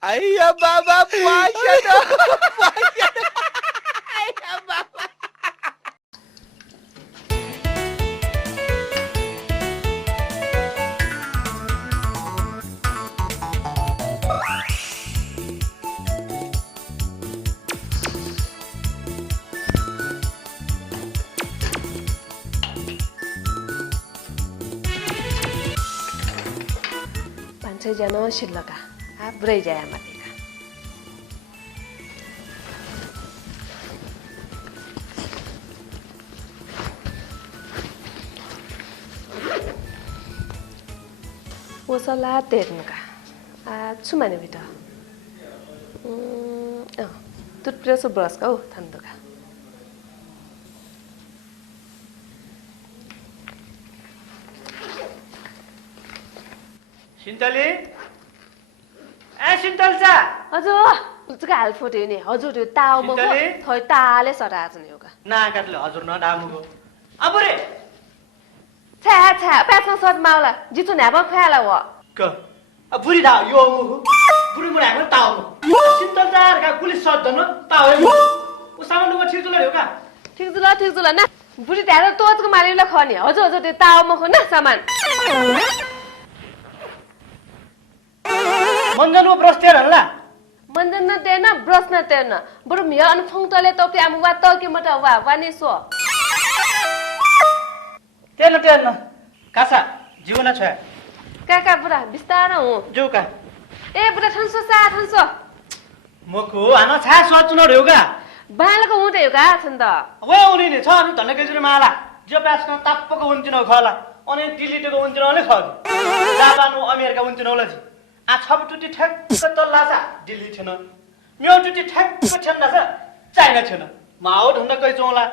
Ayah baba puasa dah. Puasa dah. Ayah baba. Pancai jano shillaka. Burai jaya mati. Wasala ternuka. Cuma ni bita. Toothbrush brush kau thanduka. सिन्टली ए सिन्टल चा हजुर उजका हाल photo नि हजुर त्यो ताव म सिन्टली? थै ताले सरा आज नि योगा ना काटले हजुर न डामुगो अबरे छ्या छ्या प्यासमा सट माउला जितु न्याबा ख्याला व क बुरी दा यो मुगु बुरी मुरा को ताव सिन्टल चा का गुली सट दन ताव उ सामान उ ठीक जुल का ठिक जुल न बुढी ढ्यारो तोचको मालिला खनि हजुर हजुर त्यो ताव म खो न सामान मंजन ब्रश तेर हल्ला मंजन न तेन ब्रश न तेन बरु मिया अन फंगटले तो के आमुवा त के मटा वा वानी सो तेन कासा जीवन छ काका बुढा बिस्तार हु जो का ए बुढा ठन्सो मको आना छा सोच्नु रह्यो का बालको हुँदै हो का छन् त वे उनी नि छ अनि धन्ने केजरी माला जो प्यासको ताप्पको हुन्थिन खला अनि डिलिटको हुन्थिन अले ख जापान अमेरिका हुन्थिन होला जी आ छब टुटी ठ्याक्क तल्ला छ दिल्ली छैन म्यो टुटी ठ्याक्क छैन छ चाइना छैन माओ ढुन्ड कै चौला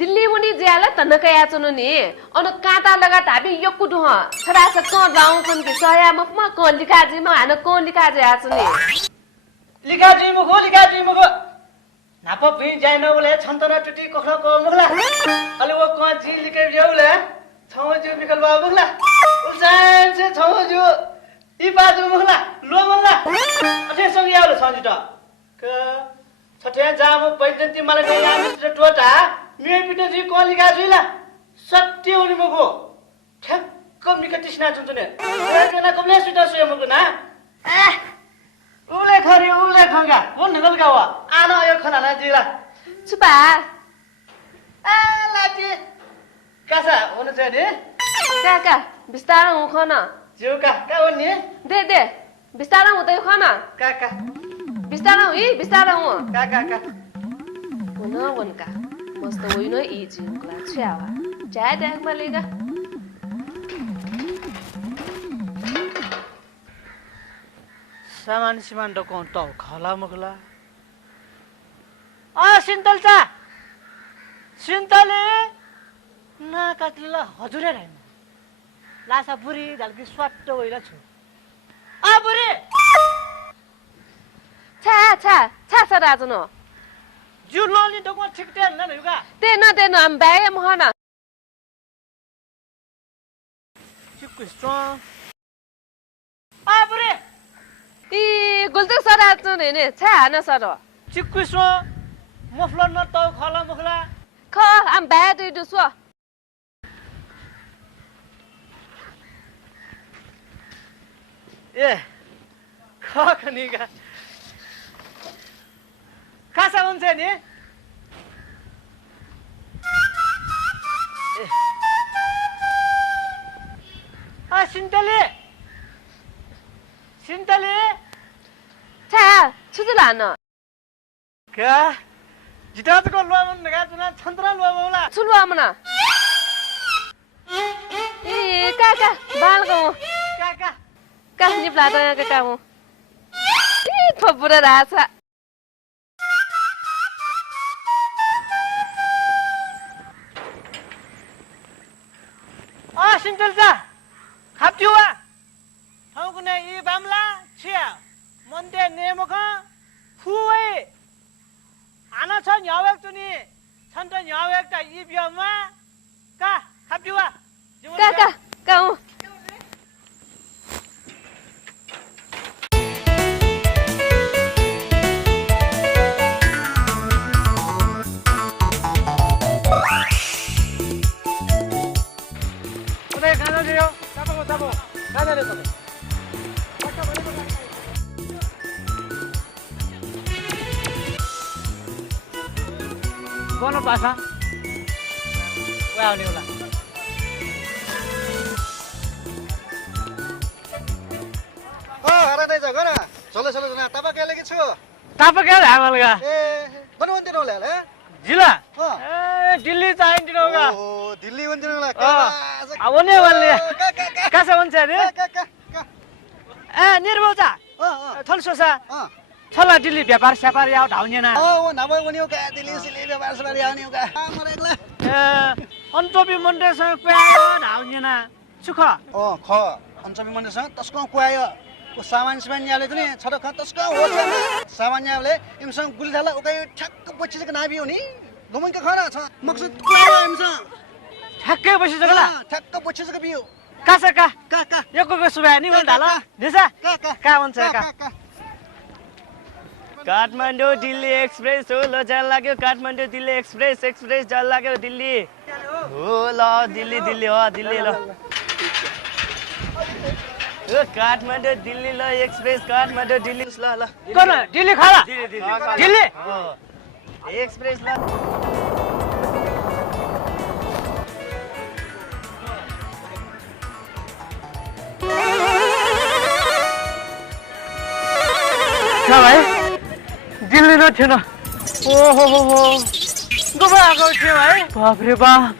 दिल्ली मुनि ज्याला तन्न कया चुनु नि अन काटा लगा ताबी यक्कु दुह छरा छ क गाउँ कुन के सया मफमा क लिकाजी म हान क लिकाजी आछु नि लिकाजी मुखो नाप पि जाइन उले छन्तरा टुटी कोखला को मुखला अले वो क जी लिके जउले छौ जु निकल बा मुखला उसान से छौ जु इ बाजु मुखला लो मुखला अथे सँग याउले छजु त क छटे जाम पैजन्ती मलाई गया मिस्टर टोटा मे पिटे जी कलिका जुइला सत्य उनी मुखो ठ्याक्क मिक तिस्ना चुन्तने एजना कमले सुटा सुय मुखो ना उले खंगा वो निकल का वा आना यो खना ना जिला छुपा आ लाजी कासा हुनु छ नि काका बिस्तार हु खन जिउ का हुने दे बिस्तार हुँदै खन काका बिस्तार हु का हुन वनका मस्त होइन इ जिउला छ्यावा चाय ट्याग मलेगा सामान सिमान डकाउँ त खला मुखला आ सिन्तलचा सिन्तले ना काटला हजुरे रहन लासा बुरी दालकी स्वाट्ट होइला छु आ बुरी छा सराज न जु लोली डको ठिकते न नयुगा तेन हम बाय महना चिक्कु स्ट्रङ आ बुरी इ गुल्ते सराज ने छा न सर चिक्कु स्ट्रङ मफलर न त खला मुखला ख हम बाय दुइ दुसो ए खनिगा खासा हुन्छ नि आ सिन्तले छा छुजुला न का जिताको लुवा मन नगा जुना छन्तरा लुवा बोला छुलुवा मना ए काका बाल गौ का निप्ला त काका हु इ थपुरा राछा आ सिन्तलचा खाप्टिवा ठाउँकुने इ बामला छिया मन्ते नेमख फुवे आना छ न्यावेक तुनी छन्त न्यावेक त इ बियामा का खाप्टिवा काका काउ कौन पासा वो आउने होला हरा नहीं जगह ना चलो चलो जना तब क्या लगी छु ताप क्या है मलगा ए बनवंती नोले ले जिला हाँ। ए दिल्ली त आइन दिनोगा ओ दिल्ली वंती नोला आवने वाले कैसे वन से रे का ए निर्मोजा थल सोसा छला दिल्ली व्यापार स्यापार याव धाउने ना ओ नभए पनि का दिल्ली सिली व्यापार सवारी आउने का मरे एकला ए अन्तोपी मन्डे सँग प्यायो धाउने ना सुख ओ ख अञ्चमी मन्दिरसँग तस्को कुआयो ओ सामान याले पनि छड ख तस्को हो सामान याले इमसँग गुली थाला उकाइ ठ्याक्क पछिको नाबी हो नि घुमन का खरा छ मकसद कुआयो इमसँग ठ्याक्कै बसी जगला ठ्याक्क पछिको बियो कासा का का यको सुबा नि मन ढाला दिसा का भन्छ का काठमाडौँ दिल्ली एक्सप्रेस हो ल जान लाग्यो काठमाडौँ दिल्ली एक्सप्रेस जान लाग्यो दिल्ली हो ल दिल्ली दिल्ली हो दिल्ली ल ओ काठमाडौँ दिल्ली ल एक्सप्रेस काठमाडौँ दिल्ली ल ल गर्न दिल्ली खाला दिल्ली एक्सप्रेस ल क्या भाई दिल्ली न थिएन ओहो हो हो गोबा आएको थियो भाइ बाप रे बाप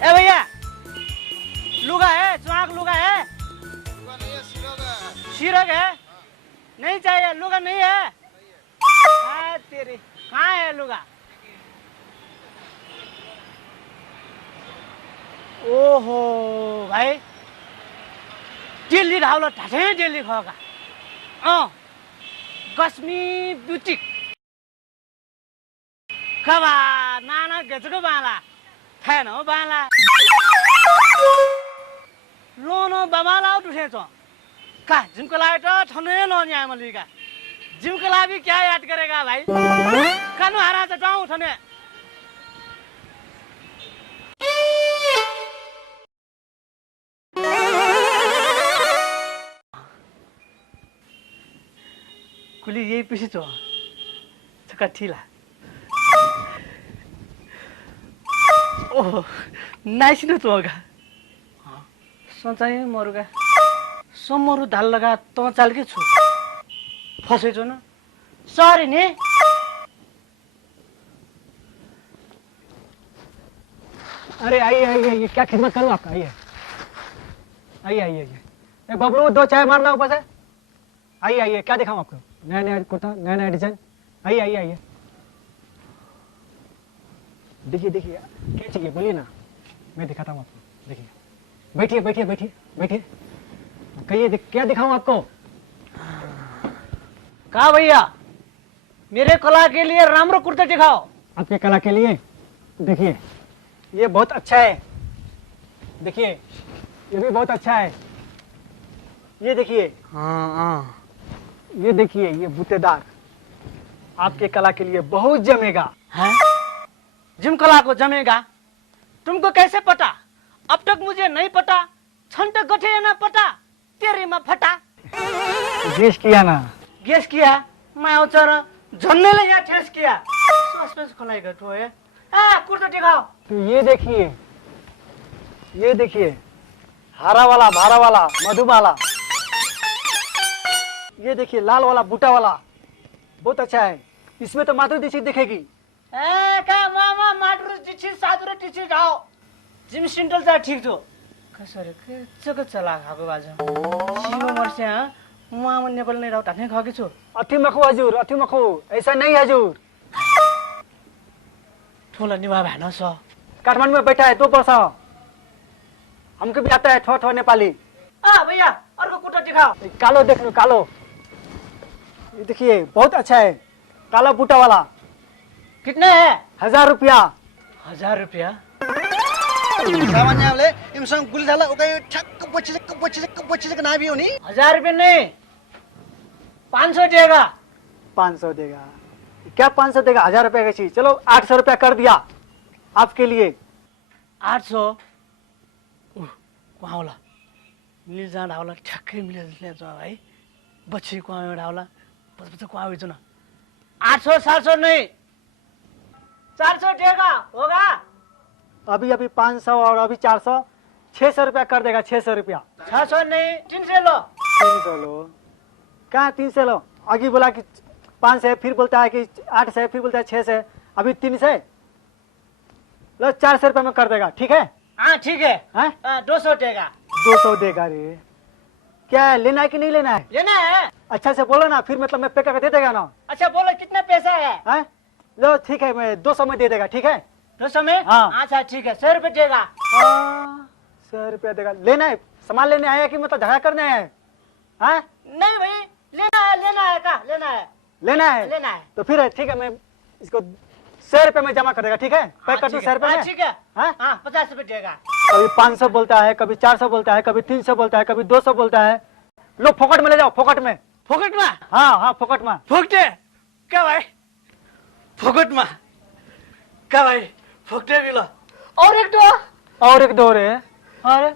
ए भैया लुगा है चुआक लुगा है सिरक है नहीं चाहिए लुगा नहीं है तेरी कहाँ है लुगा ओहो भाइ दिल्ली ढाउलो ठाठै दिल्ली खगा गस्मी ब्युटिक कबा नाना गेजको बाला फैन हो बाला लोनो बमाला उठेछ का जिमको लागि त ठनै लोन्या मलिका जिमको लागि क्या याद करेगा भाई कानु हारा त टाउ ठने कुली यही पिसी तो छका ठीला ओह नाइस न तो होगा सचाइ मरुगा समरु धाल लगा त चाल के छु फसे जो न सॉरी ने अरे आइए आइए आइए क्या खिदमत करूं आपका आइए आइए आइए आइए बबलू दो चाय मारना ऊपर से आइए आइए क्या दिखाऊं आपको नया नया कुर्ता नया नया डिजाइन आइए आइए आइए देखिए देखिए क्या चाहिए बोलिए ना मैं दिखाता हूँ आपको देखिए बैठिए बैठिए बैठिए बैठिए कहिए क्या दिखाऊं आपको कहा भैया मेरे कला के लिए रामरो कुर्ता दिखाओ आपके कला के लिए देखिए ये बहुत अच्छा है देखिए ये भी बहुत अच्छा है ये देखिए ये देखिए ये बूटेदार आपके कला के लिए बहुत जमेगा है जिम कला को जमेगा तुमको कैसे पता अब तक मुझे नहीं पता छंट गठे ना पता तेरे में फटा गेस किया ना गेस किया मैं उचर झन्ने ले यहाँ ठेस किया सस्पेंस खोलाएगा तो है कुर्ता दिखाओ तो ये देखिए हरा वाला भारा वाला मधुबाला ये देखिए लाल वाला बूटा वाला बहुत अच्छा है इसमें तो माधुरी दीक्षित दिखेगी का मामा माधुरी दीक्षित साधुरी दीक्षित आओ जिम सेंटर जा ठीक तो कसरे के चक चला खाको बाजा सीमा मर्से मामा नेपाल नहीं रहो टाने खाके छु अति मखो हजुर अति मखो ऐसा नहीं हजुर ठोला निभा भएन स काठमाडौँ में बैठा है 2 वर्ष हमको भी आता है ठो ठो नेपाली भैया अर्को कुर्ता दिखाओ कालो देख लो कालो ये देखिए बहुत अच्छा है काला बूटा वाला कितने है 1000 रुपया 1000 रुपया सामान याले इमसँग गुली थाला उकाइ ठ्याक्क पछिको नाबी हो नि 1000 रुपया नहीं 500 देगा 500 देगा क्या 500 देगा 1000 रुपया कैसी चलो 800 रुपया कर दिया आपके लिए 800 कुहाउला मिल जान ढाउला ठ्याक्कै मिले जसले छ भाई बच्ची कुहाउ ढाउला बच्चा कुहाउ छ न 800 700 नहीं 400 देगा होगा अभी अभी 500 और अभी 400 600 रुपया कर देगा 600 रुपया 600 नहीं 300 लो 300 लो कहाँ 300 लो आगे बोला कि 500 है फिर बोलता है कि 800 है फिर बोलता है 600 है अभी 300 है लो 400 रुपया में कर देगा ठीक है हाँ ठीक है हाँ? 200 देगा 200 देगा रे क्या है लेना है कि नहीं लेना है लेना है अच्छा से बोलो ना फिर मतलब मैं पे करके दे देगा ना अच्छा बोलो कितना पैसा है हैं लो ठीक है मैं 200 में दे देगा ठीक है 200 में हाँ। अच्छा ठीक है 100 रुपये देगा 100 रुपया देगा लेना है सामान लेने आया कि मतलब झगड़ा करने आया है हाँ? नहीं भाई लेना है का लेना है लेना है लेना है तो फिर ठीक है मैं इसको 100 रुपये में जमा कर देगा ठीक है पैक कर दूं 100 रुपये में ठीक है हाँ? हाँ 50 रुपये देगा कभी 500 बोलता है कभी 400 बोलता है कभी 300 बोलता है कभी 200 बोलता है लो फोकट में ले जाओ फोकट में फोकट में हाँ हाँ फोकट में फोकटे क्या भाई फोकट में क्या भाई फोकटे भी लो और एक दो और एक दो रे अरे